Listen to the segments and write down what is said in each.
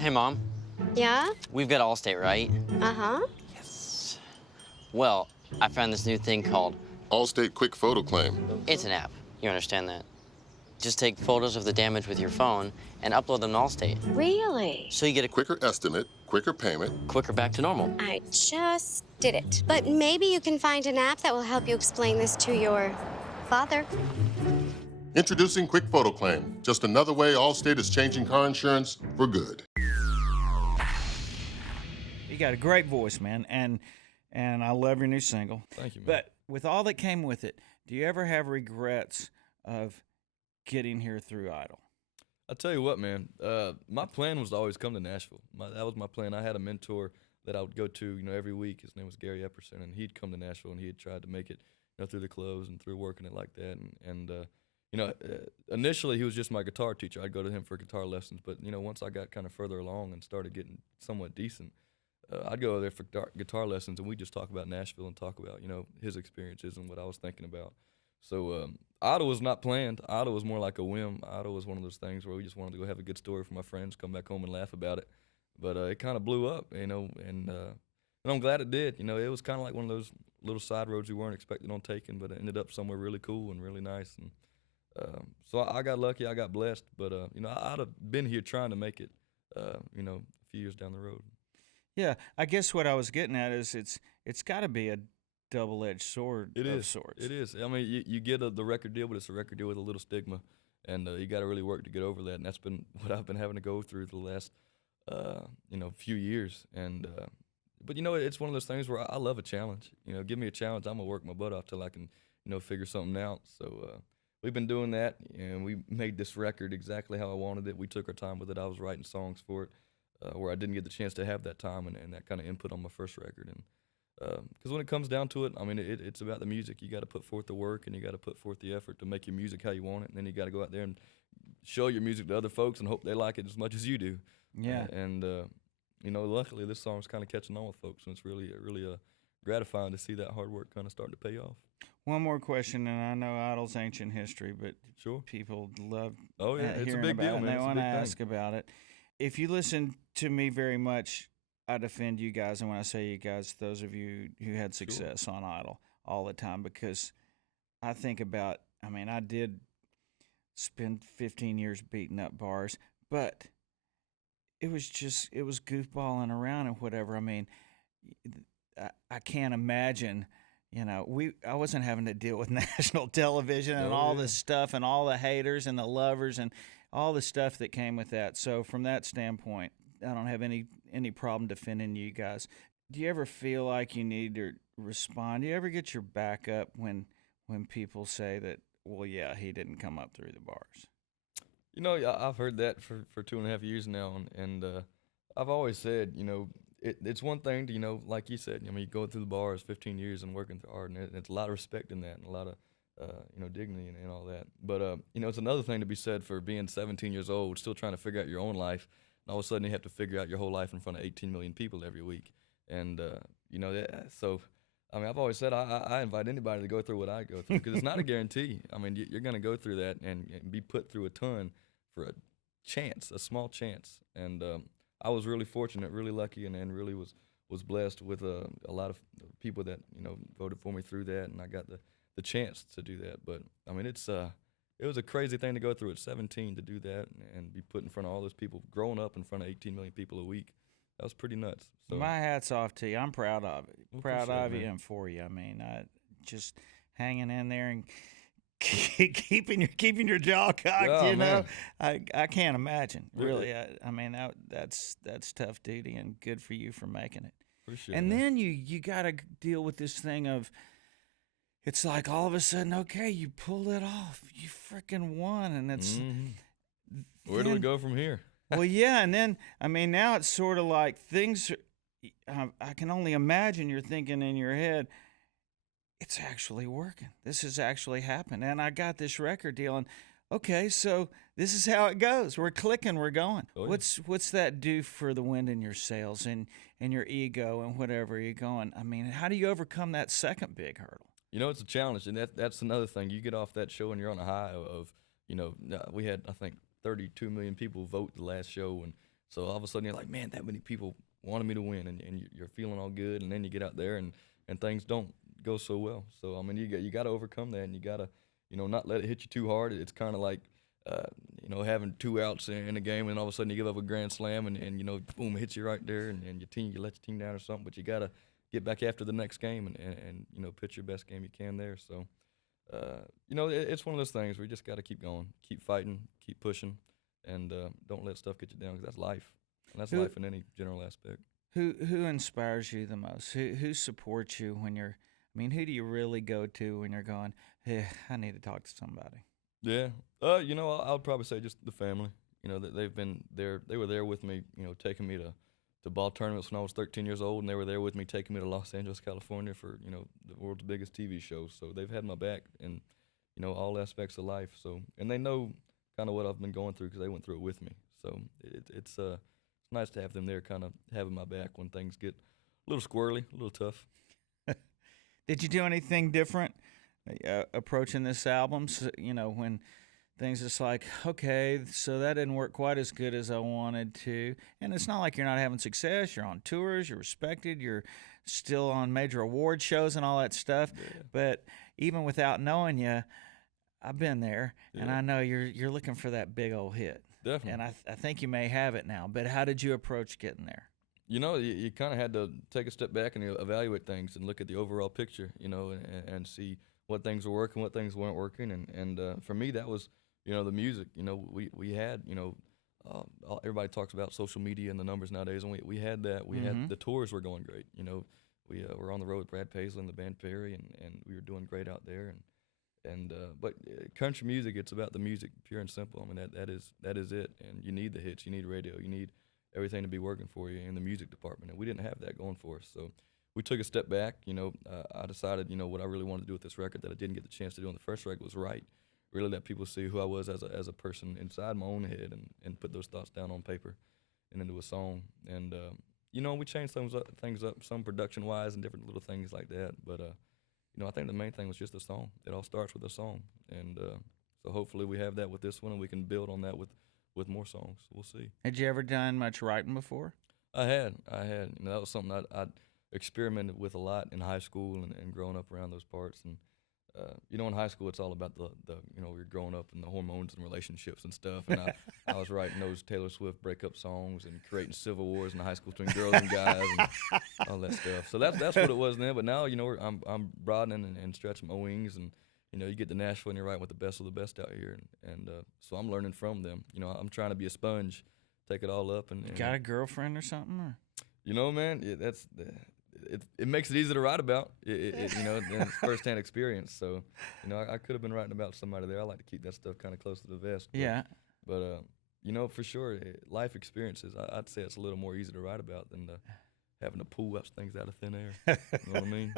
Hey, Mom. Yeah? We've got Allstate, right? Uh-huh. Yes. Well, I found this new thing called... Allstate Quick Photo Claim. It's an app. You understand that? Just take photos of the damage with your phone and upload them to Allstate. Really? So you get a Quicker estimate, quicker payment. quicker back to normal. I just did it. But maybe you can find an app that will help you explain this to your father. Introducing Quick Photo Claim. Just another way Allstate is changing car insurance for good. You got a great voice, man, and I love your new single. Thank you, man. But with all that came with it, do you ever have regrets of getting here through Idol? I tell you what, man. My plan was to always come to Nashville. That was my plan. I had a mentor that I would go to, every week. His name was Gary Epperson, and he'd come to Nashville, and he had tried to make it, through the clubs and through working it like that. Initially he was just my guitar teacher. I'd go to him for guitar lessons, but once I got kind of further along and started getting somewhat decent, I'd go there for guitar lessons, and we'd just talk about Nashville and talk about his experiences and what I was thinking about. So Idol was not planned. Idol was more like a whim. Idol was one of those things where we just wanted to go have a good story for my friends, come back home and laugh about it. But it kind of blew up, and I'm glad it did. It was kind of like one of those little side roads we weren't expecting on taking, but it ended up somewhere really cool and really nice. And so I got lucky, I got blessed. But I'd have been here trying to make it, a few years down the road. Yeah, I guess what I was getting at is it's got to be a double-edged sword of sorts. It is. I mean, you get the record deal, but it's a record deal with a little stigma, and you got to really work to get over that. And that's been what I've been having to go through the last, few years. And but it's one of those things where I love a challenge. Give me a challenge, I'm gonna work my butt off till I can, figure something out. So we've been doing that, and we made this record exactly how I wanted it. We took our time with it. I was writing songs for it, where I didn't get the chance to have that time and that kind of input on my first record. And because when it comes down to it, I mean, it's about the music. You got to put forth the work, and you got to put forth the effort to make your music how you want it. And then you got to go out there and show your music to other folks and hope they like it as much as you do. Yeah. Luckily this song's kind of catching on with folks, and it's really gratifying to see that hard work kind of starting to pay off. One more question, and I know Idol's ancient history, but Sure. people love It's a hearing big about deal, it, and man. they It's a want to big thing. ask about it. If you listen to me very much, I defend you guys, and when I say you guys, those of you who had success on Idol all the time, because I think about, I did spend 15 years beating up bars, but it was goofballing around and whatever. I can't imagine, I wasn't having to deal with national television and all this stuff and all the haters and the lovers and all the stuff that came with that. So from that standpoint, I don't have any problem defending you guys. Do you ever feel like you need to respond? Do you ever get your back up when people say that, well, yeah, he didn't come up through the bars? I've heard that for 2.5 years now, and I've always said, it's one thing to, like you said, you go through the bars 15 years and working hard, and it's a lot of respect in that and a lot of, dignity and all that. But, it's another thing to be said for being 17 years old, still trying to figure out your own life, and all of a sudden you have to figure out your whole life in front of 18 million people every week. And, so, I've always said I invite anybody to go through what I go through, because it's not a guarantee. You're going to go through that and be put through a ton for a chance, a small chance. And I was really fortunate, really lucky, and really was blessed with a lot of people that voted for me through that, and I got the chance to do that. But it was a crazy thing to go through at 17 to do that and be put in front of all those people, growing up in front of 18 million people a week. That was pretty nuts. So, my hat's off to you. I'm proud of it. Well, Proud appreciate it, of you man. and for you. Just hanging in there and keeping your jaw cocked. Oh, man. I can't imagine. Really, Yeah. that's tough duty, and good for you for making it. Appreciate And it, man. then you got to deal with this thing of, it's like all of a sudden, okay, you pulled it off, you freaking won, and it's Where do we then- go from here? Well, yeah, and then now it's sort of like things. I can only imagine you're thinking in your head, it's actually working. This has actually happened, and I got this record deal, and okay, so this is how it goes. We're clicking, we're going. Oh, yeah. What's that do for the wind in your sails and your ego and whatever you're going? How do you overcome that second big hurdle? It's a challenge, and that's another thing. You get off that show and you're on a high of we had, I think, 32 million people vote the last show, and So all of a sudden you're like, man, that many people wanted me to win, and you're feeling all good, and then you get out there and things don't go so well. So I mean, you got to overcome that, and you got to, you know, not let it hit you too hard. It's kind of like, you know, having 2 outs in a game, and all of a sudden you give up a grand slam, and you know, boom, it hits you right there, and you let your team down or something. But you got to get back after the next game and you know, pitch your best game you can there. So, you know, it's one of those things where you just got to keep going, keep fighting, keep pushing, and don't let stuff get you down, because that's life, and that's life in any general aspect. Who inspires you the most? Who supports you when you're? I mean, who do you really go to when you're going, hey, I need to talk to somebody? Yeah, you know, I'll probably say just the family. You know, that they've been there. They were there with me. You know, taking me to ball tournaments when I was 13 years old, and they were there with me, taking me to Los Angeles, California for, you know, the world's biggest TV show. So they've had my back in, you know, all aspects of life. So, and they know kind of what I've been going through because they went through it with me. So it's nice to have them there, kind of having my back when things get a little squirrely, a little tough. Did you do anything different approaching this album? So, you know, when things just like, okay, so that didn't work quite as good as I wanted to. And it's not like you're not having success. You're on tours, you're respected, you're still on major award shows and all that stuff. Yeah. But even without knowing you, I've been there, and I know you're looking for that big old hit. Definitely. And I think you may have it now. But how did you approach getting there? You know, you kind of had to take a step back and evaluate things and look at the overall picture, you know, and see what things were working, what things weren't working. And for me, that was, you know, the music. You know, we had, you know, everybody talks about social media and the numbers nowadays, and we had that. We had the tours were going great. You know, we were on the road with Brad Paisley and the band Perry, and we were doing great out there. But country music, it's about the music, pure and simple. I mean, that is it. And you need the hits, you need radio, you need everything to be working for you in the music department, and we didn't have that going for us. So we took a step back. You know, I decided, you know, what I really wanted to do with this record that I didn't get the chance to do on the first record was write. Really let people see who I was as a person inside my own head, and put those thoughts down on paper and into a song. And you know, we changed things up, some production-wise and different little things like that. But you know, I think the main thing was just the song. It all starts with a song, and so hopefully we have that with this one, and we can build on that with more songs. We'll see. Had you ever done much writing before? I had. You know, that was something I experimented with a lot in high school and growing up around those parts. And you know, in high school, it's all about the you know, you're growing up and the hormones and relationships and stuff. And I was writing those Taylor Swift breakup songs and creating civil wars in high school between girls and guys and all that stuff. So that's what it was then. But now, you know, I'm broadening and stretching my wings, and you know, you get to Nashville and you're right with the best of the best out here, and so I'm learning from them. You know, I'm trying to be a sponge, take it all up. And you got a girlfriend or something? Or? You know, man, it makes it easy to write about. You know, and it's firsthand experience. So, you know, I could have been writing about somebody there. I like to keep that stuff kind of close to the vest. But you know, for sure, life experiences, I'd say it's a little more easy to write about than having to pull up things out of thin air. You know what I mean?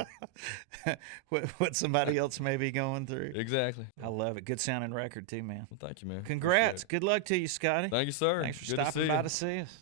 what somebody else may be going through. Exactly. I love it. Good sounding record, too, man. Well, thank you, man. Congrats. Good luck to you, Scotty. Thank you, sir. Thanks for Good stopping by to see us.